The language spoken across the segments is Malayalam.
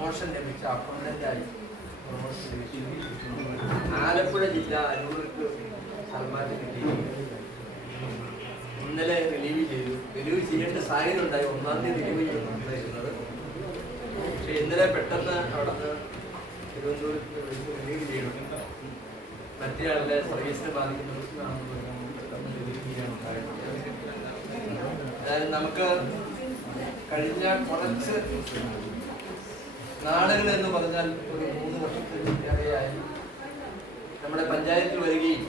പ്രൊമോഷൻ ലഭിച്ച അക്കൗണ്ടന്റായി പ്രൊമോഷൻ ലഭിച്ചു. ആലപ്പുഴ ജില്ല അരൂർക്ക് സൽമാന് കിട്ടി. ഇന്നലെ റിലീവ് ചെയ്തു. റിലീവ് ചെയ്യേണ്ട സാഹചര്യം ഉണ്ടായി. 1-ാം തീയതി റിലീവ് ചെയ്യുന്നുണ്ടായിരുന്നത്. പക്ഷെ ഇന്നലെ പെട്ടെന്ന് അവിടെ നിന്ന് തിരുവനന്തപുരത്ത് വിളിച്ച് റിലീവ് ചെയ്യണം. മറ്റേയാളുടെ സർവീസിനെ ബാധിക്കുന്നതാണെന്ന് റിലീവ് ചെയ്യാനുണ്ടായിരുന്നു. അതായത് നമുക്ക് കഴിഞ്ഞ കുറച്ച് നാളുകൾ എന്ന് പറഞ്ഞാൽ ഒരു 3 വർഷത്തിലേറെയായി നമ്മുടെ പഞ്ചായത്തിൽ വരികയും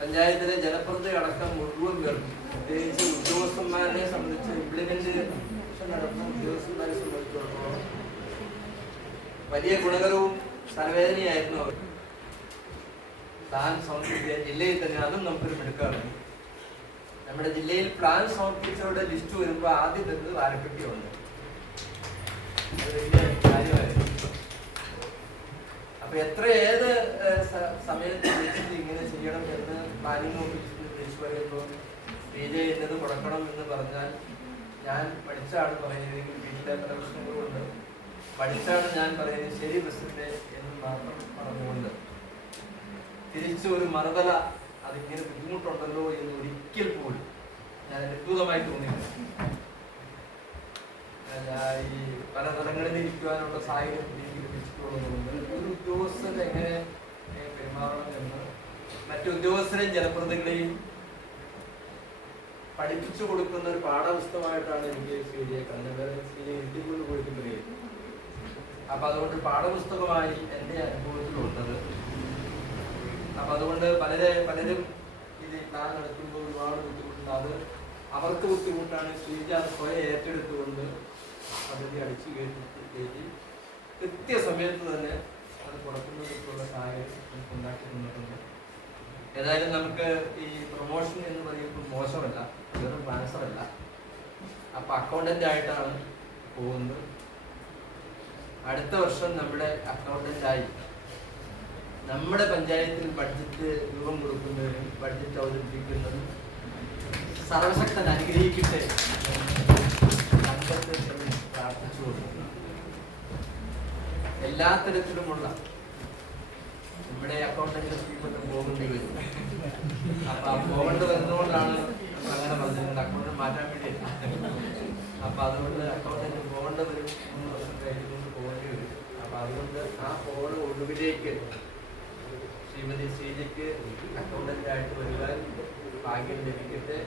പഞ്ചായത്തിലെ ജനപ്രതിനിധി അടക്കം മുഴുവൻ പേർക്കും, പ്രത്യേകിച്ച് ഉദ്യോഗസ്ഥന്മാരെ സംബന്ധിച്ച് ഇംപ്ലിമെന്റേഷൻ നടത്തുന്ന ഉദ്യോഗസ്ഥന്മാരെ സംബന്ധിച്ചിടത്തോളം വലിയ ഗുണകരവും തലവേദനയായിരുന്നു അവർ. പ്ലാൻ സമർപ്പിച്ച ജില്ലയിൽ തന്നെ അതും നമുക്കൊരു മിടുക്കാണ്. നമ്മുടെ ജില്ലയിൽ പ്ലാൻ സമർപ്പിച്ചവരുടെ ലിസ്റ്റ് വരുമ്പോൾ ആദ്യം വരുന്നത് വാരപ്പെട്ടിയുണ്ട്. അത് വലിയ കാര്യമായിരുന്നു. അപ്പൊ ഏത് സമയത്ത് വിളിച്ചിട്ട് ഇങ്ങനെ ചെയ്യണം എന്ന് പ്ലാനിങ് ഓഫീസിൽ വിളിച്ചു പറയുമ്പോൾ ശ്രീജയ എന്നത് മുടക്കണം എന്ന് പറഞ്ഞാൽ ഞാൻ പഠിച്ചാണ് പറയുന്നത്. വീട്ടിലെ പല പ്രശ്നങ്ങളുണ്ട്. പഠിച്ചാണ് ഞാൻ പറയുന്നത്. ശരി പ്രസിഡന്റ് എന്ന് മാത്രം പറഞ്ഞുകൊണ്ട് തിരിച്ചു ഒരു മറുതല അതിങ്ങനെ ബുദ്ധിമുട്ടുണ്ടല്ലോ എന്ന് ഒരിക്കൽ പോലും ഞാൻ അത്ഭുതമായി തോന്നിയിട്ടുണ്ട്. ഈ പല തലങ്ങളിൽ ഇരിക്കുവാനുള്ള സാഹചര്യം ലഭിച്ചിട്ടുള്ളതുകൊണ്ട് ഒരു ഉദ്യോഗസ്ഥൻ എങ്ങനെ പെരുമാറണം എന്ന് മറ്റു ഉദ്യോഗസ്ഥരെയും ജനപ്രതിനിധികളെയും പഠിപ്പിച്ചു കൊടുക്കുന്ന ഒരു പാഠപുസ്തകമായിട്ടാണ് എനിക്ക് ശ്രീജയെ കണ്ടത്. ശ്രീജയെ ഇന്ത്യയിൽ പോയിട്ടുണ്ടെങ്കിൽ അപ്പൊ അതുകൊണ്ട് പാഠപുസ്തകമായി എൻ്റെ അനുഭവത്തിലുള്ളത്. അപ്പൊ അതുകൊണ്ട് പലരും ഇത് പ്ലാൻ നടത്തുമ്പോൾ ഒരുപാട് ബുദ്ധിമുട്ടുണ്ട്. അത് അവർക്ക് ബുദ്ധിമുട്ടാണ്. ശ്രീജ സ്വയം ഏറ്റെടുത്തുകൊണ്ട് പദ്ധതി അടിച്ചു കയറ്റി കൃത്യസമയത്ത് തന്നെ അത് പുറത്തുനിന്നുള്ള സാഹചര്യം നമുക്ക് ഉണ്ടാക്കി തന്നിട്ടുണ്ട്. ഏതായാലും നമുക്ക് ഈ പ്രൊമോഷൻ എന്ന് പറയുമ്പോൾ മോശമല്ല, വെറും ട്രാൻസ്ഫറല്ല. അപ്പൊ അക്കൗണ്ടന്റ് ആയിട്ടാണ് പോകുന്നത്. അടുത്ത വർഷം നമ്മുടെ അക്കൗണ്ടന്റായി നമ്മുടെ പഞ്ചായത്തിൽ ബഡ്ജറ്റ് രൂപം കൊടുക്കുന്നതിനും ബഡ്ജറ്റ് അവതരിപ്പിക്കുന്നതും സർവശക്തൻ അനുഗ്രഹിക്കട്ടെ പ്രാർത്ഥിച്ചു കൊടുക്കുന്നു. എല്ലാ തരത്തിലുമുള്ള നമ്മുടെ അക്കൗണ്ടന്റ് സ്കീമൊക്കെ പോകേണ്ടി വരും. അപ്പൊ ആ പോകേണ്ടി വരുന്നതുകൊണ്ടാണ് അങ്ങനെ പറഞ്ഞത്. അക്കൗണ്ട് മാറ്റാൻ വേണ്ടിയില്ല. അപ്പൊ അതുകൊണ്ട് അക്കൗണ്ടന്റ് പോകേണ്ടി വരും. 3 വർഷം കഴിഞ്ഞുകൊണ്ട് പോകേണ്ടി വരും. അപ്പൊ അതുകൊണ്ട് ആ പോകേണ്ട ഒടുവിലേക്ക് ശ്രീമതി ശ്രീജയ്ക്ക് അക്കൗണ്ടന്റായിട്ട് വരുവാൻ ഭാഗ്യം ലഭിക്കട്ടെ.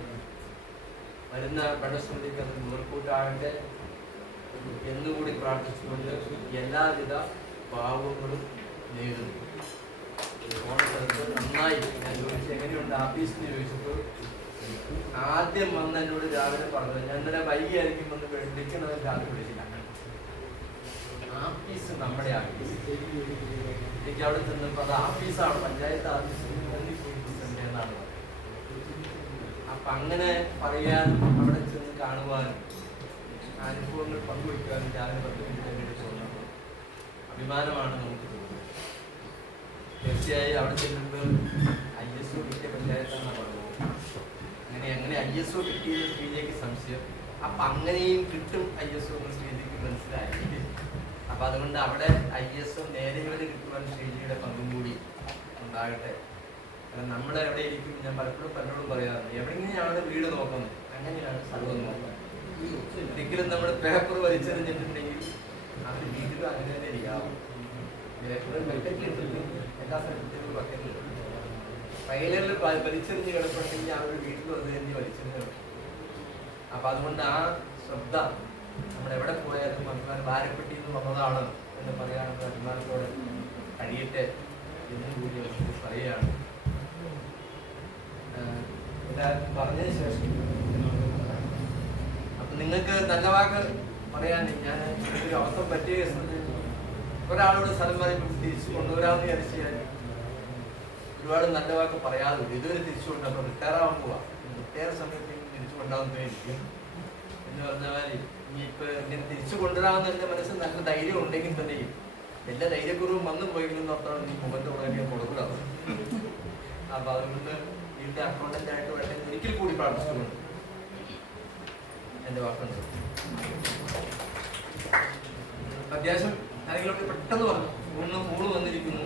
വരുന്ന ഭരണസമിതിക്ക് അത് മുതൽക്കൂട്ടാകട്ടെ എന്നുകൂടി പ്രാർത്ഥിച്ചുകൊണ്ട് എല്ലാവിധ ഭാവങ്ങളും നേടുന്നു. ഓണസ്ഥലത്ത് നന്നായി ഞാൻ ചോദിച്ചു എങ്ങനെയുണ്ട് ആഫീസിന് ചോദിച്ചപ്പോൾ ആദ്യം വന്ന് എന്നോട് രാവിലെ പറഞ്ഞത്, ഞാൻ ഇന്നലെ വൈകിയായിരിക്കും വന്ന് വിളിക്കണത് രാവിലെ വിളിച്ചില്ല. ആഫീസ് നമ്മുടെ ആഫീസ്. എനിക്ക് അവിടെ ചെന്നപ്പോൾ അത് ആഫീസാണ്, പഞ്ചായത്ത് ആഫീസ് എന്നാണ്. അപ്പൊ അങ്ങനെ പറയാനും അവിടെ ചെന്ന് കാണുവാനും അനുഭവങ്ങൾ പങ്കുവയ്ക്കാനും രാവിലെ 10 മിനിറ്റ് എടുത്തു വന്നത് അഭിമാനമാണ് നമുക്ക് തോന്നുന്നത്. തീർച്ചയായും അവിടെ ചെല്ലുമ്പോൾ ISO കിട്ടിയ പഞ്ചായത്താണ് പറഞ്ഞത്. അങ്ങനെ ISO കിട്ടിയത് ശ്രീജയ്ക്ക് സംശയം. അപ്പൊ അങ്ങനെയും കിട്ടും ISO എന്ന് ശ്രീജയ്ക്ക് മനസ്സിലായി. അപ്പൊ അതുകൊണ്ട് അവിടെ ISO നേരെവരെ കിട്ടുവാൻ ശ്രീജയുടെ പങ്കും കൂടി ഉണ്ടാകട്ടെ. കാരണം നമ്മൾ എവിടെ ഇരിക്കും, ഞാൻ പലപ്പോഴും പലരോടും പറയാറുണ്ട്, എവിടെയെങ്കിലും വീട് നോക്കുന്നത് അങ്ങനെയാണ് സർവ്വം നോക്കുന്നത്. ഒരിക്കലും നമ്മൾ പേപ്പർ വലിച്ചെറിഞ്ഞിട്ടുണ്ടെങ്കിൽ അത് വീട്ടിലും അങ്ങനെ തന്നെ ഇരിക്കാവും. പേപ്പർ ബക്കറ്റിലിട്ടിട്ട് എല്ലാ സ്ഥലത്തിലും ബക്കറ്റിൽ ഫയലുകളിൽ വലിച്ചെറിഞ്ഞ് കിടപ്പുണ്ടെങ്കിൽ ആ ഒരു വീട്ടിൽ അത് തന്നെ വലിച്ചെറിഞ്ഞ് കിടക്കും. അപ്പൊ അതുകൊണ്ട് ആ ശ്രദ്ധ നമ്മൾ എവിടെ പോയാലും അഭിമാനം വാരപ്പെട്ടി എന്ന് വന്നതാണ് എന്ന് പറയാനുള്ള അഭിമാനത്തോടെ കഴിയട്ടെ എന്നും കൂടി പറയുകയാണ്. എല്ലാവർക്കും പറഞ്ഞതിന് ശേഷം അപ്പൊ നിങ്ങൾക്ക് നല്ല വാക്ക് പറയാൻ ഞാൻ ഒരു അവസരം പറ്റിയ ഒരാളോട് സ്ഥലം പറയുമ്പോൾ തിരിച്ചു കൊണ്ടുവരാമെന്ന് വിചാരിച്ചാൽ ഒരുപാട് നല്ല വാക്ക് പറയാതെ ഇതുവരെ തിരിച്ചു കൊണ്ടപ്പോൾ റിട്ടയർ ആവാൻ പോവാ. റിട്ടയർ സമയത്തേക്ക് തിരിച്ചു കൊണ്ടാവുന്നതായിരിക്കും എന്ന് പറഞ്ഞാൽ ഇനിയിപ്പോൾ ഇങ്ങനെ തിരിച്ചു കൊണ്ടുവരാമെന്ന് എൻ്റെ മനസ്സിൽ നല്ല ധൈര്യം ഉണ്ടെങ്കിൽ തന്നെയും എല്ലാ ധൈര്യക്കുറവും വന്നു പോയെങ്കിലും അപ്പോഴാണ് ഈ മുഖത്ത് വളരെ കൊടുക്കുന്നത്. അപ്പൊ അതുകൊണ്ട് വീട്ടിലെ അക്കൗണ്ടന്റ് ആയിട്ട് വേണ്ടത് ഒരിക്കൽ കൂടി പ്രാർത്ഥിച്ചുകൊണ്ട് എൻ്റെ വാക്കുണ്ട്. അത്യാവശ്യം ആരെങ്കിലും പെട്ടെന്ന് പറഞ്ഞു ഊണ് വന്നിരിക്കുന്നു.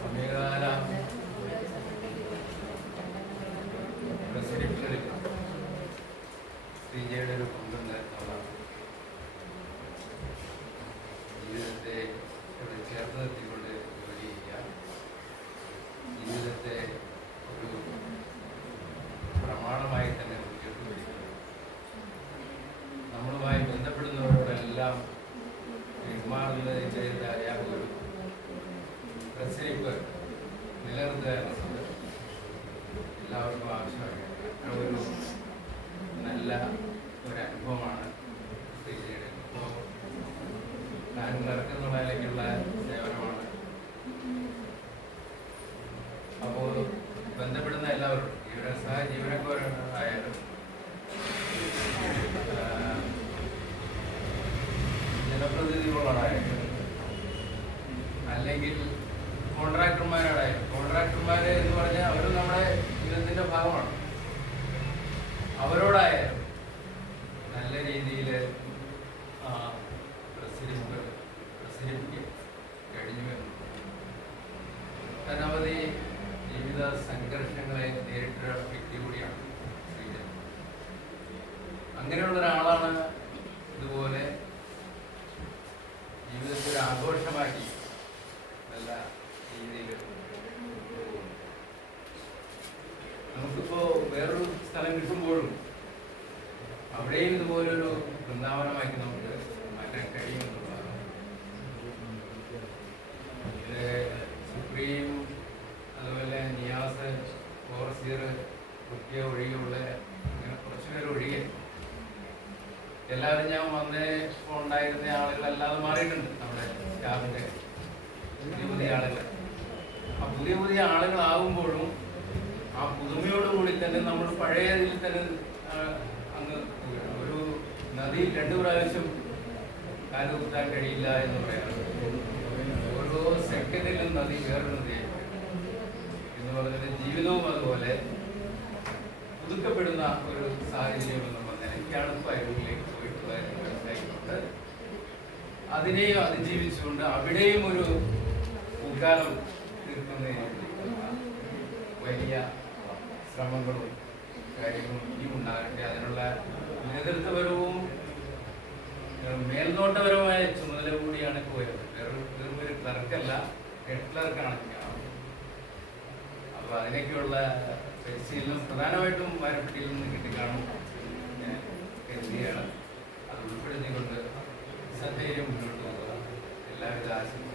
സമീപകാല പ്രസിഡന്റുകളിൽ ശ്രീജയുടെ ഒരു പങ്കുണ്ടായിരുന്നതാണ്. ജീവിതത്തെ ഇവിടെ ചേർത്ത് നിർത്തിക്കൊണ്ട് ജോലി ചെയ്യുക, ജീവിതത്തെ ഒരു പ്രമാണമായി തന്നെ ഉയർത്തിപ്പിടിക്കുക, നമ്മളുമായി ബന്ധപ്പെടുന്നവരോടെല്ലാം പെരുമാറുന്നതിൻ്റെതായ ഒരു പ്രസരിപ്പ് നിലനിർത്തുക എന്നുള്ളത് എല്ലാവർക്കും ആവശ്യമാണ്. ഒരു നല്ല ഒരു അനുഭവമാണ് ശ്രീജയുടെ. ഇപ്പോൾ ഞാനും നടക്കുന്ന മേലേക്കുള്ള സേവനമാണ്. അപ്പോൾ ബന്ധപ്പെടുന്ന എല്ലാവരും ജീവനക്കാരായാലും ജനപ്രതിനിധികളോടായാലും അല്ലെങ്കിൽ കോൺട്രാക്ടർമാരോടായാലും, കോൺട്രാക്ടർമാർ എന്ന് പറഞ്ഞാൽ അവരും നമ്മുടെ ജീവിതത്തിൻ്റെ ഭാഗമാണ്. അവരോടായാലും നല്ല രീതിയിൽ പ്രസരിപ്പിക്കാൻ കഴിഞ്ഞു. അനവധി ജീവിത സംഘർഷങ്ങളെ നേരിട്ട വ്യക്തി കൂടിയാണ് ശ്രീജൻ. അങ്ങനെയുള്ള ഒരാളാണ് ഇതുപോലെ ജീവിതത്തിൽ ആഘോഷമാക്കി നല്ല രീതിയിൽ. നമുക്കിപ്പോൾ വേറൊരു സ്ഥലം കിട്ടുമ്പോഴും അവിടെയും ഇതുപോലൊരു വൃന്ദാവനമാക്കി നമുക്ക് മാറ്റാൻ കഴിയുമെന്നുള്ളതാണ്. ഇത് സുപ്രീം, അതുപോലെ നിയാസ്, ഓവർസീർ, കുട്ടിയ ഒഴികെയുള്ള അങ്ങനെ കുറച്ചുപേർ ഒഴികെ എല്ലാവരും ഞാൻ വന്ന് ഉണ്ടായിരുന്ന ആളുകളല്ലാതെ മാറിയിട്ടുണ്ട്. നമ്മുടെ സ്റ്റാഫിൻ്റെ പുതിയ ആളുകൾ. ആ പുതിയ ആളുകളാകുമ്പോഴും ആ പുതുമയോടുകൂടി തന്നെ നമ്മൾ പഴയതിൽ തന്നെ അങ്ങ് ഒരു നദിയിൽ 2 പ്രാവശ്യം കാലുകുത്താൻ കഴിയില്ല എന്ന് പറയാം. ഓരോ സെക്കൻഡിലും നദി വേറൊരു നദിയായി എന്ന് പറഞ്ഞത് ജീവിതവും അതുപോലെ പുതുക്കപ്പെടുന്ന ഒരു സാഹചര്യം എന്ന് പറഞ്ഞാൽ എനിക്കാണ് പൈറൂരിലേക്ക് പോയിട്ടുള്ളതെന്ന് മനസ്സിലാക്കിക്കൊണ്ട് അതിനെയും അതിജീവിച്ചുകൊണ്ട് അവിടെയും ഒരു ഉദ്ഘാടനം തീർക്കുന്നതിന് വലിയ ശ്രമങ്ങളും കാര്യങ്ങളും ഇനിയും ഉണ്ടാകട്ടെ. അതിനുള്ള നേതൃത്വപരവും മേൽനോട്ടപരമായ ചുമതല കൂടിയാണ് ഇപ്പോൾ വരുന്നത്. വെറും ഒരു ക്ലർക്കല്ല, ഹെഡ് ക്ലർക്കാണ്. അപ്പോൾ അതിനൊക്കെയുള്ള പരിശീലനം പ്രധാനമായിട്ടും വാരപ്പെട്ടിയിൽ നിന്ന് കിട്ടിക്കാണും ഞാൻ കരുതുകയാണ്. അത് ഉൾപ്പെടുത്തിക്കൊണ്ട് സധൈര്യം മുന്നോട്ട് പോകുക. എല്ലാവിധ ആശംസകളും.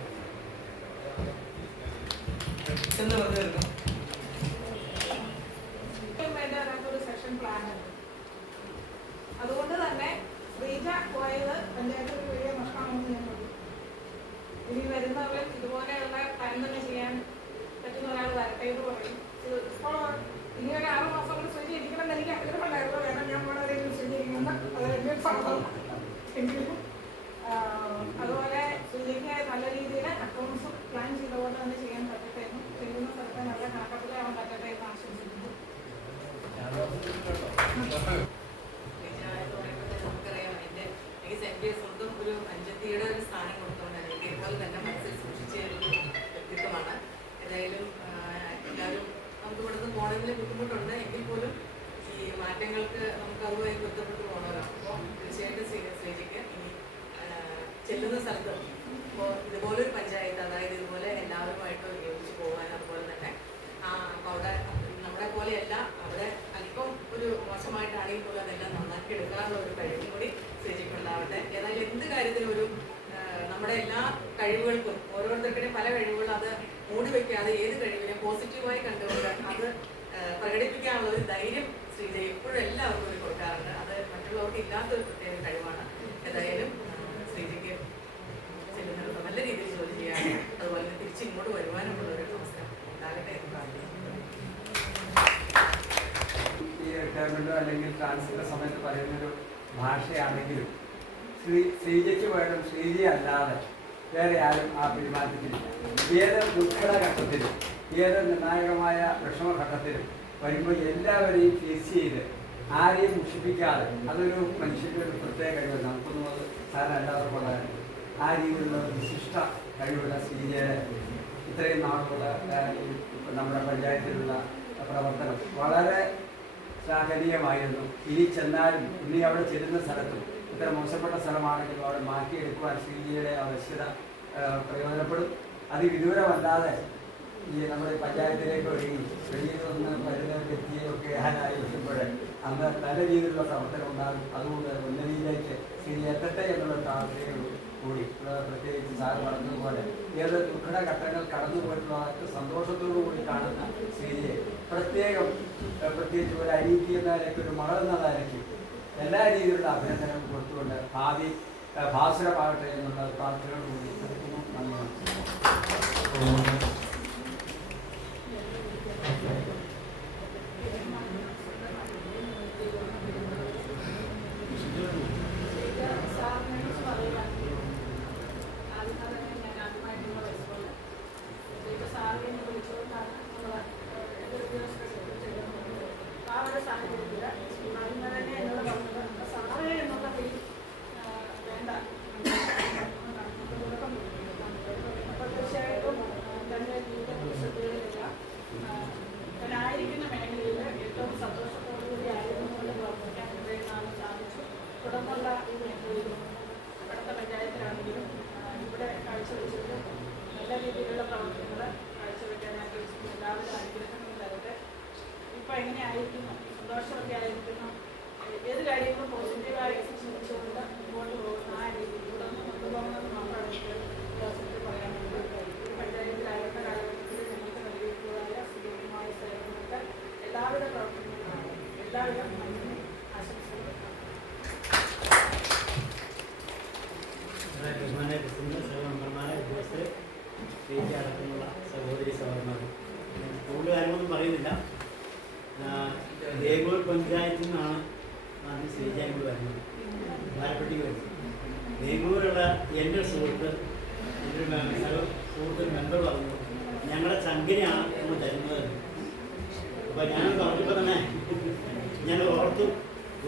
അതുകൊണ്ട് തന്നെ ശ്രീജ പോയത് പഞ്ചായത്ത് ഒരു വലിയ നഷ്ടമാണെന്ന് ഞാൻ പറഞ്ഞു. ഇനി വരുന്നവർ ഇതുപോലെയുള്ള കാര്യം തന്നെ ചെയ്യാൻ പറ്റുന്ന ഒരാൾ വരട്ടെ എന്ന് പറയും. ഇപ്പോൾ ഇനി ഒരു 6 മാസം കൊണ്ട് ശ്രീജ ഇരിക്കണമെന്ന് എനിക്ക് ആഗ്രഹമുണ്ടായിരുന്നു. കാരണം ഞാൻ വളരെ ശ്രീജ ഇരിക്കുന്ന അത് വലിയൊരു സംഭവം എങ്കിലും അതുപോലെ ശ്രീജയ്ക്ക് നല്ല രീതിയിൽ അക്കൗണ്ട്സും പ്ലാൻ ചെയ്തുകൊണ്ട് തന്നെ ചെയ്യാൻ പറ്റട്ടെ എന്നും ചെയ്യുന്ന സ്ഥലത്ത് നല്ല കണക്കപ്പിലാവാൻ പറ്റട്ടെ എന്ന് ആശംസിക്കുന്നു. എനിക്ക് സെന്റ് സ്വന്തം ഒരു അഞ്ചത്തിയുടെ ഒരു സ്ഥാനം കൊടുത്തുകൊണ്ട് എനിക്ക് ഇതുപോലെ തന്നെ മനസ്സിൽ സൂക്ഷിച്ച ഒരു വ്യക്തിത്വമാണ്. ഏതായാലും എല്ലാവരും നമുക്ക് ഇവിടുന്ന് പോകണമെങ്കിൽ ബുദ്ധിമുട്ടുണ്ട് എങ്കിൽ പോലും ഈ മാറ്റങ്ങൾക്ക് നമുക്ക് അതുമായി ബന്ധപ്പെട്ട് പോകണമല്ലോ. അപ്പോൾ തീർച്ചയായിട്ടും ശ്രീജയ്ക്ക് ഇനി ചെല്ലുന്ന സ്ഥലത്ത് ഇപ്പോൾ ഇതുപോലൊരു പഞ്ചായത്ത്, അതായത് ഇതുപോലെ എല്ലാവരുമായിട്ട് യോജിച്ച് പോകാൻ, അതുപോലെ തന്നെ അപ്പോൾ അവിടെ നമ്മളെ പോലെയല്ല, അവിടെ അല്പം ഒരു മോശമായിട്ടാണെങ്കിൽ പോലും അതെല്ലാം നന്നാക്കി എടുക്കാനുള്ള ഒരു കഴിവും കൂടി ശ്രീജയ്ക്കുണ്ടാവട്ടെ. ഏതായാലും എന്ത് കാര്യത്തിലും ഒരു നമ്മുടെ എല്ലാ കഴിവുകൾക്കും ഓരോരുത്തരുടെയും പല കഴിവുകളും അത് മൂടി വയ്ക്കാതെ ഏത് കഴിവിനെ പോസിറ്റീവായി കണ്ടുകൊണ്ട് അത് പ്രകടിപ്പിക്കാനുള്ള ഒരു ധൈര്യം ശ്രീജ എപ്പോഴും എല്ലാവർക്കും ഒരു കൊടുക്കാറുണ്ട്. അത് മറ്റുള്ളവർക്ക് ഇല്ലാത്തൊരു പ്രത്യേക കഴിവാണ്. ഏതായാലും ശ്രീജയ്ക്ക് ചെല്ലുന്നത് നല്ല രീതിയിൽ ജോലി ചെയ്യാനും അതുപോലെ തന്നെ തിരിച്ചിങ്ങോട്ട് വരുവാനുമുള്ള ഒരു അവസരം ഉണ്ടാകട്ടെ എന്ന് പ്രാർത്ഥിക്കുന്നു. ഈ റിട്ടയർമെന്റോ അല്ലെങ്കിൽ ട്രാൻസ്ഫറിന്റെ സമയത്ത് പറയുന്നൊരു ഭാഷയാണെങ്കിലും ശ്രീജയ്ക്ക് വേണം ശ്രീജ അല്ലാതെ വേറെ ആരും ആ പെരുമാറ്റത്തിലില്ല. ഏത് ദുഃഖഘട്ടത്തിലും ഏത് നിർണായകമായ വിഷമഘട്ടത്തിലും വരുമ്പോൾ എല്ലാവരെയും ഫേസ് ചെയ്ത് ആരെയും മുഷിപ്പിക്കാതെ, അതൊരു മനുഷ്യൻ്റെ ഒരു പ്രത്യേക കഴിവ്. നമുക്കൊന്നും അത് സാധാരണ എല്ലാവർക്കും ഉണ്ടായിരുന്നു. ആ രീതിയിലുള്ള വിശിഷ്ട കഴിവുള്ള ശ്രീജയുടെ ഇത്രയും നാളുള്ള നമ്മുടെ പഞ്ചായത്തിലുള്ള പ്രവർത്തനം വളരെ ശ്ലാഘനീയമായിരുന്നു. ഇനി ചെന്നാലും ഇനി അവിടെ ചെല്ലുന്ന സ്ഥലത്തും ഇത്ര മോശപ്പെട്ട സ്ഥലമാണെങ്കിലും അവിടെ മാറ്റിയെടുക്കുവാൻ ശ്രീജിയുടെ ആവശ്യത പ്രയോജനപ്പെടും. അതിവിദൂരമല്ലാതെ ഈ നമ്മുടെ പഞ്ചായത്തിലേക്ക് വരികയും വെളിയിൽ നിന്ന് വരുന്നവർക്ക് എത്തിയൊക്കെ ആയിരിക്കുമ്പോൾ അന്ന് നല്ല രീതിയിലുള്ള പ്രവർത്തനം ഉണ്ടാകും. അതുകൊണ്ട് ഉന്നതിയിലേക്ക് ശ്രീജി എത്തട്ടെ എന്നുള്ള പ്രാർത്ഥനയോട് കൂടി പ്രത്യേകിച്ച് സാറ് പറഞ്ഞതുപോലെ ഏത് ദുഃഖട ഘട്ടങ്ങൾ കടന്നു പോയിട്ടുള്ളവർക്ക് സന്തോഷത്തോടു കൂടി കാണുന്ന ശ്രീജിയെ പ്രത്യേകിച്ച് ഒരു അരീതി എന്ന നിലയ്ക്ക്, ഒരു മകൾ എന്ന നിലയ്ക്ക് എല്ലാ രീതിയിലുള്ള അഭിനന്ദനം കൊടുത്തുകൊണ്ട് ഭാവി ഭാസുരമാകട്ടെ എന്നുള്ള പ്രാർത്ഥനയോട് കൂടി കൊടുക്കുന്നു. നന്ദി. അടക്കമുള്ള സഹോദരി സഹോദരന്മാർ, കൂടുതൽ കാര്യങ്ങളൊന്നും പറയുന്നില്ല. ദേഗൂർ പഞ്ചായത്തിൽ നിന്നാണ് ആദ്യം ശ്രീജാൻ കൂടി വരുന്നത്, വാരപ്പെട്ടിക്ക് വരുന്നത്. ദേഗൂരുള്ള എൻ്റെ സുഹൃത്ത്, എൻ്റെ സുഹൃത്തൊരു മെമ്പർ പറഞ്ഞു ഞങ്ങളെ ചങ്കിനെയാണ് നമ്മൾ തരുന്നത്. അപ്പോൾ ഞാൻ പറഞ്ഞപ്പോൾ തന്നെ ഞാൻ ഓർത്തു,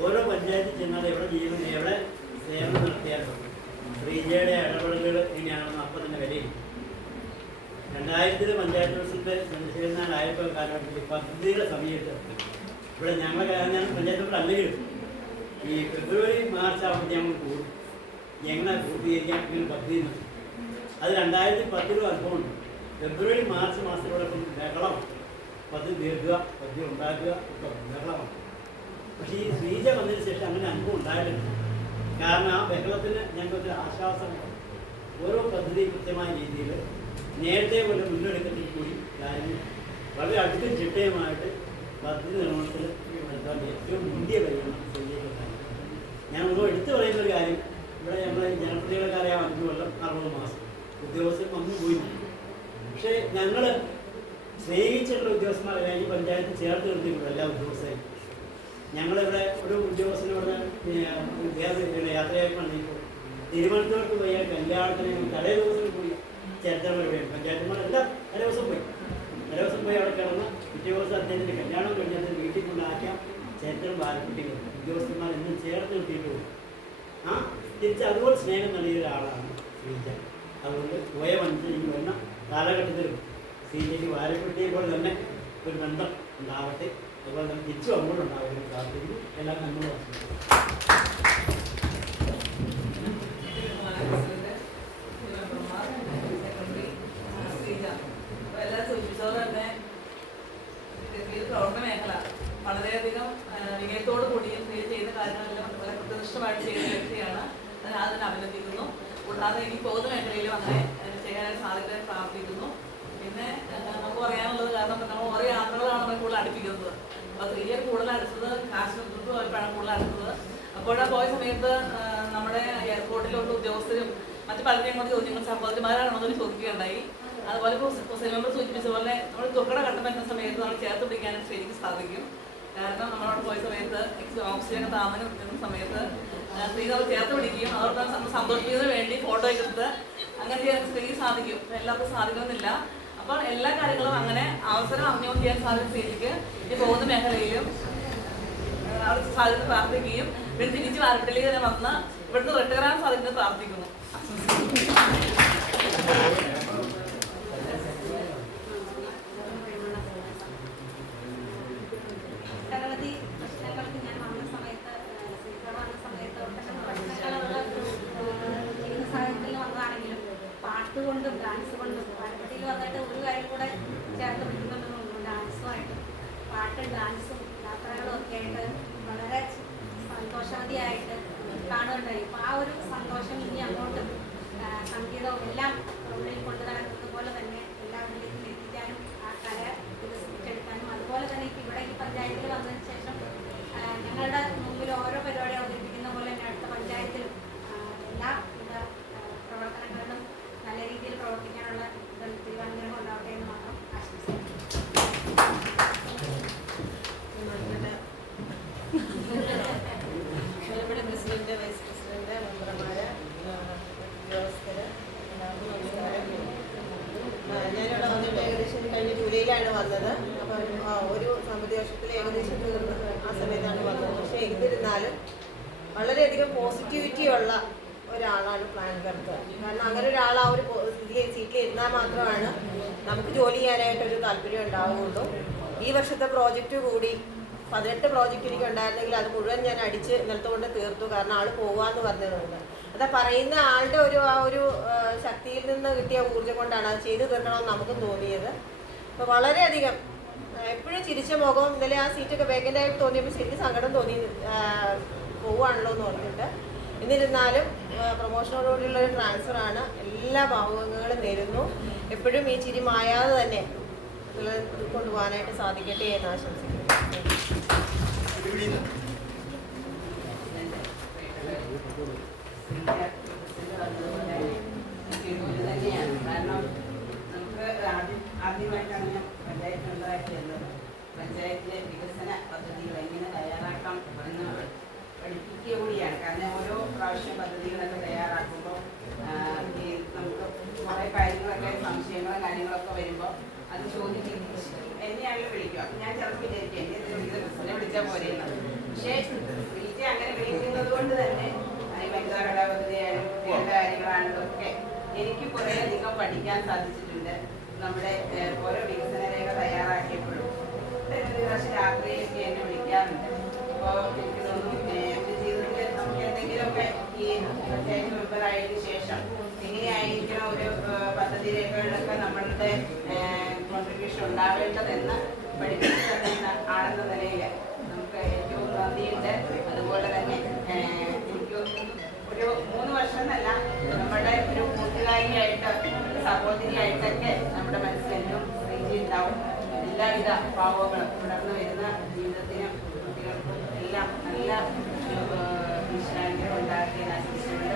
ഓരോ പഞ്ചായത്തിൽ ചെന്നാൽ എവിടെ ജീവിതം എവിടെ സേവനം നടത്തിയാലും ശ്രീജയുടെ ഇടപെടലുകൾ എങ്ങനെയാണെന്ന് അപ്പം തന്നെ വിലയിരുത്തും. 2000 പഞ്ചായത്ത് ദിവസത്തെ ചന്ദ്രശേഖരനായപ്പോൾ കാലഘട്ടത്തിൽ പദ്ധതിയുടെ സമയത്ത് ഇവിടെ ഞാൻ പഞ്ചായത്ത് മെമ്പർ അല്ലെങ്കിലും ഈ ഫെബ്രുവരി മാർച്ച് ആവുമ്പോൾ ഞങ്ങൾ കൂടും എങ്ങനെ പൂർത്തീകരിക്കാൻ പദ്ധതി നോക്കി. അത് 2010 അനുഭവമുണ്ട്. ഫെബ്രുവരി മാർച്ച് മാസത്തിലോടൊപ്പം ബഹളം, പദ്ധതി തീർക്കുക, പദ്ധതി ഉണ്ടാക്കുക, ഒക്കെ ബഹളമാണ്. പക്ഷേ ഈ ശ്രീജ വന്നതിന് ശേഷം അങ്ങനെ അനുഭവം ഉണ്ടായിട്ടില്ല. കാരണം ആ ബഹളത്തിന് ഞങ്ങൾക്ക് ആശ്വാസം, ഓരോ പദ്ധതി കൃത്യമായ രീതിയിൽ നേരത്തെ പോലെ മുന്നെടുക്കത്തിൽ കൂടി കാര്യങ്ങൾ വളരെ അടുത്തും ചിട്ടയുമായിട്ട് പദ്ധതി നിർമ്മാണത്തിൽ നടത്താൻ ഏറ്റവും മുന്തിയ പരിഗണന ശ്രീജയ്ക്കുണ്ടായി. ഞാൻ ഒന്ന് എടുത്തു പറയുന്ന ഒരു കാര്യം, ഇവിടെ നമ്മളെ ജനപ്രതിനിധികളൊക്കെ അറിയാം, 5 കൊല്ലം 60 മാസം ഉദ്യോഗസ്ഥർ വന്നു പോയി. പക്ഷേ ഞങ്ങൾ സ്നേഹിച്ചിട്ടുള്ള ഉദ്യോഗസ്ഥന്മാരെ ഈ പഞ്ചായത്ത് ചേർത്ത് നിർത്തിയിട്ടുണ്ട്. എല്ലാ ഉദ്യോഗസ്ഥരും ഞങ്ങളിവിടെ ഒരു ഉദ്യോഗസ്ഥനോട് യാത്രയായി വന്നിപ്പോൾ തിരുവനന്തപുരത്ത് പോയ കല്യാണത്തിന് തലേ ദിവസം പോയി ചേർത്തല വരെയാണ് പഞ്ചായത്തുമാരെല്ലാം തലേ ദിവസം പോയി അവിടെ കിടന്ന് പിറ്റേ ദിവസം അദ്ദേഹത്തിൻ്റെ കല്യാണം കഴിഞ്ഞാൽ വീട്ടിൽ കൊണ്ടാക്കാം ചേർത്തല വാരപ്പെട്ടികൾ ഉദ്യോഗസ്ഥന്മാർ എന്നും ചേർത്ത് നിർത്തിയിട്ടുള്ളൂ. ആ തിരിച്ച് അതുപോലെ സ്നേഹം നൽകിയ ഒരാളാണ് ശ്രീജ. അതുകൊണ്ട് പോയ മനുഷ്യൻ വരുന്ന കാലഘട്ടത്തിലും ശ്രീജയ്ക്ക് വാരപ്പെട്ടിയെ പോലെ തന്നെ ഒരു ബന്ധം ഉണ്ടാവട്ടെ. അതുപോലെ തന്നെ തിരിച്ചു അങ്ങോട്ടുണ്ടാവുന്ന പ്രാർത്ഥിക്കുന്നു. എല്ലാം നമ്മൾ പ്രവർത്തന മേഖല വളരെയധികം വിനയത്തോടു കൂടിയും ചെയ്യുന്ന കാര്യങ്ങളെല്ലാം വളരെ കൃത്യനിഷ്ഠമായിട്ട് ചെയ്യുന്ന വ്യക്തിയാണ്. അതിനെ അഭിനന്ദിക്കുന്നു. കൂടാതെ ഇനി പോകുന്ന മേഖലയിലും അങ്ങനെ ചെയ്യാനായിട്ട് സാധിക്കാൻ പ്രാർത്ഥിക്കുന്നു. പിന്നെ നമുക്ക് പറയാനുള്ളത്, കാരണം നമ്മൾ ഓരോ യാത്രകളാണ് നമ്മൾ കൂടുതൽ അടുപ്പിക്കുന്നത്. അപ്പോൾ ശ്രീജയെ കൂടുതൽ അടുത്തത് കാശ്മീർപ്പാണ് കൂടുതൽ അടുത്തത്. അപ്പോൾ പോയ സമയത്ത് നമ്മുടെ എയർപോർട്ടിലുള്ള ഉദ്യോഗസ്ഥരും മറ്റു പലരെയും കൊണ്ട് ചോദ്യങ്ങൾ സഹോദരിമാരാണെന്നൊരു ചോദിക്കുകയുണ്ടായി. അതുപോലെ സെൽവങ്ങൾ സൂചിപ്പിച്ച പോലെ നമ്മൾ ദുർഘട ഘട്ടം വരുന്ന സമയത്ത് നമ്മൾ ചേർത്ത് പിടിക്കാനും ശ്രീജിക്ക് സാധിക്കും. കാരണം നമ്മളവിടെ പോയ സമയത്ത് ഓക്സിജൻ താമനം നിൽക്കുന്ന സമയത്ത് സ്ത്രീ നമ്മൾ ചേർത്ത് പിടിക്കുകയും അതോടൊപ്പം സന്തോഷിക്കുന്നതിന് വേണ്ടി ഫോട്ടോ എടുത്ത് അങ്ങനെ ചെയ്യാൻ സ്ത്രീക്ക് സാധിക്കും. എല്ലാവർക്കും സാധിക്കുന്നില്ല. അപ്പോൾ എല്ലാ കാര്യങ്ങളും അങ്ങനെ അവസരം അറിഞ്ഞുകൊണ്ട് ചെയ്യാൻ സാധിക്കും ശ്രീജിക്ക്. ഇനി പോകുന്ന മേഖലയിലും അവർക്ക് സാധ്യത പ്രാർത്ഥിക്കുകയും ഇവിടെ തിരിച്ച് വാരപ്പള്ളിയിൽ തന്നെ വന്ന് ഇവിടുന്ന് റിട്ടയർ ആകാൻ സാധിക്കുന്നത് പ്രാർത്ഥിക്കുന്നു. നിരവധി പ്രശ്നങ്ങൾക്ക് ഞാൻ വന്ന സമയത്ത് ജീവിത സാഹചര്യത്തിൽ വന്നതാണെങ്കിലും പാട്ടുകൊണ്ടും ഡാൻസ് കൊണ്ടും വാരപ്പള്ളിയിൽ വന്നിട്ട് ഒരു കാര്യം കൂടെ ചേർത്ത് പിടിക്കുന്നുണ്ടെന്നുള്ളൂ. ഡാൻസുമായിട്ടും പാട്ടും ഡാൻസും യാത്രകളും ഒക്കെ ആയിട്ട് വളരെ സന്തോഷവതിയായിട്ട് കാണുന്നുണ്ടായി. അപ്പോൾ ആ ഒരു സന്തോഷം ഇനി അങ്ങോട്ടും സംഗീതവും എല്ലാം ഉള്ളിൽ കൊണ്ടു നടക്കുന്നത് പോലെ തന്നെ എല്ലാവരിലേക്കും എത്തിക്കാനും ആ കല വികസിപ്പിച്ചെടുക്കാനും അതുപോലെ തന്നെ ഇപ്പം ഇവിടെ ഈ പഞ്ചായത്തിൽ വന്നതിന് ശേഷം ഞങ്ങളുടെ മുമ്പിൽ ഓരോ പരിപാടി അവതരിപ്പിക്കുന്ന പോലെ തന്നെ അടുത്ത പഞ്ചായത്തിലും എല്ലാ പ്രവർത്തനങ്ങളിലും നല്ല രീതിയിൽ പ്രവർത്തിക്കാനുള്ള ദൈവാനുഗ്രഹം ഉണ്ടാവട്ടെ എന്ന് മാത്രം ആശംസിക്കുന്നു. പ്രസിഡന്റ്, വൈസ് പ്രസിഡന്റ്, മെമ്പർമാര്, ഉദ്യോഗസ്ഥര് എല്ലാവർക്കും നമസ്കാരം. ഞാനിവിടെ വന്നിട്ട് ഏകദേശം കഴിഞ്ഞ ജൂലൈയിലാണ് വന്നത്. അപ്പം ഒരു സാമ്പത്തിക വർഷത്തിൽ ഏകദേശം തീർന്ന് ആ സമയത്താണ് വന്നത്. പക്ഷേ എന്നിരുന്നാലും വളരെയധികം പോസിറ്റിവിറ്റി ഉള്ള ഒരാളാണ് പ്ലാൻ കർത്തർ. കാരണം അങ്ങനെ ഒരാൾ ആ ഒരു സീറ്റിൽ ഇരുന്നാൽ മാത്രമാണ് നമുക്ക് ജോലി ചെയ്യാനായിട്ടൊരു താല്പര്യം ഉണ്ടാവുകയുള്ളൂ. ഈ വർഷത്തെ പ്രോജക്റ്റ് കൂടി 18 പ്രോജക്റ്റ് എനിക്ക് ഉണ്ടായിരുന്നെങ്കിൽ അത് മുഴുവൻ ഞാൻ അടിച്ച് ഇന്നലത്തെ കൊണ്ട് തീർത്തു. കാരണം ആൾ പോവാന്ന് പറഞ്ഞതുകൊണ്ട് അത് പറയുന്ന ആളുടെ ആ ഒരു ശക്തിയിൽ നിന്ന് കിട്ടിയ ഊർജ്ജം കൊണ്ടാണ് അത് ചെയ്തു തീർക്കണമെന്ന് നമുക്കും തോന്നിയത്. അപ്പോൾ വളരെയധികം എപ്പോഴും ചിരിച്ച മുഖം. ഇന്നലെ ആ സീറ്റൊക്കെ വേക്കൻ്റായിട്ട് തോന്നിയപ്പോൾ ശരിക്കും സങ്കടം തോന്നി, പോവുകയാണല്ലോ എന്ന് പറഞ്ഞിട്ട്. എന്നിരുന്നാലും പ്രൊമോഷനോടുകൂടിയുള്ളൊരു ട്രാൻസ്ഫറാണ്. എല്ലാ ഭാവുകങ്ങളും നേരുന്നു. എപ്പോഴും ഈ ചിരി മായാതെ തന്നെ കൊണ്ടുപോകാനായിട്ട് സാധിക്കട്ടെ എന്ന് ആശംസിക്കുന്നു. തന്നെയാണ്. കാരണം നമുക്ക് ആദ്യമായിട്ടാണ് ഞാൻ പഞ്ചായത്ത് മെമ്പറായിട്ട് വരുന്നത്. പഞ്ചായത്തിലെ വികസന പദ്ധതികൾ എങ്ങനെ തയ്യാറാക്കാം എന്ന് പഠിപ്പിക്കുക കൂടിയാണ്. കാരണം ഓരോ പ്രാവശ്യം പദ്ധതികളൊക്കെ തയ്യാറാക്കുമ്പോൾ നമുക്ക് കുറേ കാര്യങ്ങളൊക്കെ സംശയങ്ങളും കാര്യങ്ങളൊക്കെ വരുമ്പോൾ അത് ചോദിക്കും. എന്നെയാണെങ്കിലും വിളിക്കുക. ഞാൻ ചിലപ്പോൾ വിചാരിക്കും എന്നെ വിളിച്ചാൽ പോരെയുള്ളത്. പക്ഷേ വിളിച്ച് അങ്ങനെ വിളിക്കുന്നത് കൊണ്ട് തന്നെ ഈ വനിതാ ഘടകപദ്ധതിയായാലും കുട്ടികളുടെ കാര്യങ്ങളാണെങ്കിലും ഒക്കെ എനിക്ക് കുറേയധികം പഠിക്കാൻ സാധിച്ചിട്ടുണ്ട്. നമ്മുടെ ഓരോ വികസന രേഖ തയ്യാറാക്കിയപ്പോഴും ഒരു പ്രാവശ്യം രാത്രിയൊക്കെ എന്നെ വിളിക്കാറുണ്ട്. അപ്പോൾ എനിക്ക് തോന്നുന്നു എൻ്റെ ജീവിതത്തിൽ നമുക്ക് എന്തെങ്കിലുമൊക്കെ ഈ പഞ്ചായത്ത് മെമ്പറായതിനു ശേഷം എങ്ങനെയായിരിക്കണം ഒരു പദ്ധതി രേഖകളിലൊക്കെ നമ്മളുടെ കോൺട്രിബ്യൂഷൻ ഉണ്ടാവേണ്ടതെന്ന് പഠിപ്പിച്ചു തരുന്ന ആളെന്ന നിലയിൽ നമുക്ക് ഏറ്റവും നന്ദിയുണ്ട്. അതുപോലെ തന്നെ എനിക്ക് ഒരു 3 വർഷം എന്നല്ല, നമ്മുടെ ഒരു കൂട്ടുകാരിയായിട്ട് സഹോദരിയായിട്ടൊക്കെ നമ്മുടെ മനസ്സിലെന്നും ശ്രീജി ഉണ്ടാവും. എല്ലാവിധ ഭാവങ്ങളും തുടർന്ന് വരുന്ന ജീവിതത്തിനും കുട്ടികൾക്കും എല്ലാം നല്ല വിശ്രാന്തി ഉണ്ടാക്കി ആശംസിച്ചുകൊണ്ട്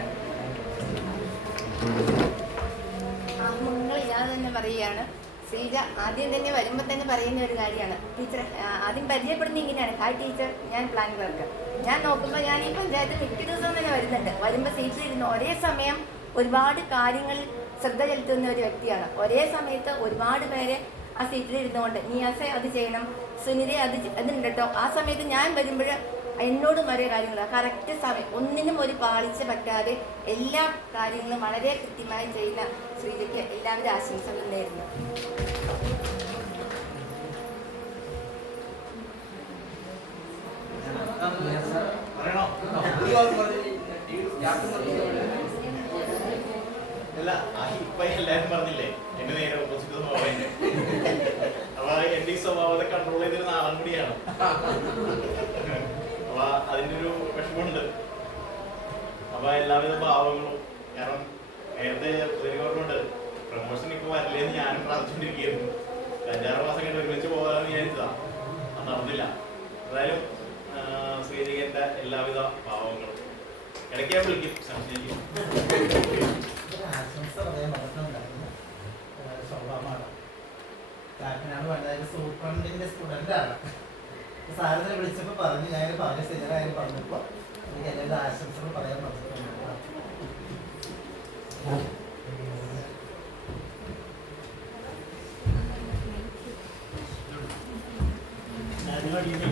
ആത്മങ്ങളില്ലാതെ തന്നെ പറയുകയാണ്. ശ്രീജ ആദ്യം തന്നെ വരുമ്പോൾ തന്നെ പറയുന്ന ഒരു കാര്യമാണ്, ടീച്ചർ ആദ്യം പരിചയപ്പെടുന്ന ഇങ്ങനെയാണ്: ഹായ് ടീച്ചർ, ഞാൻ പ്ലാൻ ക്ലർക്ക്. ഞാൻ നോക്കുമ്പോൾ ഞാൻ ഈ പഞ്ചായത്തിൽ മിക്ക ദിവസവും തന്നെ വരുന്നുണ്ട്. വരുമ്പോൾ സീറ്റിലിരുന്ന് ഒരേ സമയം ഒരുപാട് കാര്യങ്ങൾ ശ്രദ്ധ ചെലുത്തുന്ന ഒരു വ്യക്തിയാണ്. ഒരേ സമയത്ത് ഒരുപാട് പേരെ ആ സീറ്റിലിരുന്നുകൊണ്ട് നിയാസെ അത് ചെയ്യണം, സുനിരെ അതുണ്ട് കേട്ടോ. ആ സമയത്ത് ഞാൻ വരുമ്പോൾ എന്നോടും ഒരേ കാര്യങ്ങളാണ്. കറക്റ്റ് സമയം, ഒന്നിനും ഒരു പാളിച്ച പറ്റാതെ എല്ലാ കാര്യങ്ങളും വളരെ കൃത്യമായി ചെയ്യുന്ന ശ്രീജയ്ക്ക് എല്ലാവിധ ആശംസകളും നേരുന്നു. അല്ല, ഇപ്പൊ എല്ലാരും പറഞ്ഞില്ലേ എന്റെ നേരെ ഓപ്പോസിറ്റ് സ്വഭാവം തന്നെ. അപ്പൊ എന്റെ ഈ സ്വഭാവത്തെ കൺട്രോൾ ചെയ്തിരുന്ന ആളും കൂടിയാണ്. അപ്പൊ അതിന്റെ ഒരു വിഷമമുണ്ട്. അപ്പൊ എല്ലാവിധ ഭാവങ്ങളും, കാരണം നേരത്തെ ഗവൺമെന്റ് പ്രമോഷൻ ഇപ്പൊ വരില്ലെന്ന് ഞാനും പ്രാർത്ഥിച്ചുകൊണ്ടിരിക്കുന്നു. 5-6 മാസം കഴിഞ്ഞ് ഒരുമിച്ച് പോകാമെന്ന് വിചാരിച്ചതാ, അത് നടന്നില്ല. എന്തായാലും ശ്രീജയന്റെ എല്ലാവിധ ഭാവങ്ങളും ഇടയ്ക്ക് ഞാൻ വിളിക്കും, സംശയിക്കും. ആശംസ പറയാൻ പറഞ്ഞിട്ടുണ്ടായിരുന്നു. സ്വഭാവമാണ്. കാക്കനാട് പഞ്ചായത്ത് സൂപ്രണ്ടിന്റെ സ്റ്റുഡൻ്റാണ്. സാറിനെ വിളിച്ചപ്പോൾ പറഞ്ഞു, ഞാൻ പറഞ്ഞ സ്ഥിരമായാലും പറഞ്ഞപ്പോൾ എനിക്ക് എല്ലാവരും ആശംസകൾ പറയാൻ പറഞ്ഞിട്ടുണ്ട്. ഞങ്ങളുടെ ടീമിൽ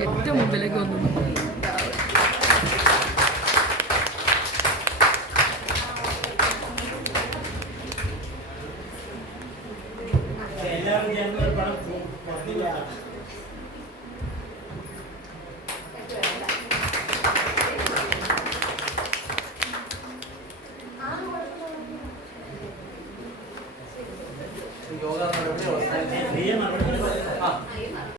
ഏറ്റവും മുമ്പിലേക്ക് വന്നു. എല്ലാവരും ഞങ്ങൾ പണം പുറത്തില്ല. യോഗ നടപടി അവസാനിച്ചു. പ്രിയ മറുപടി ആ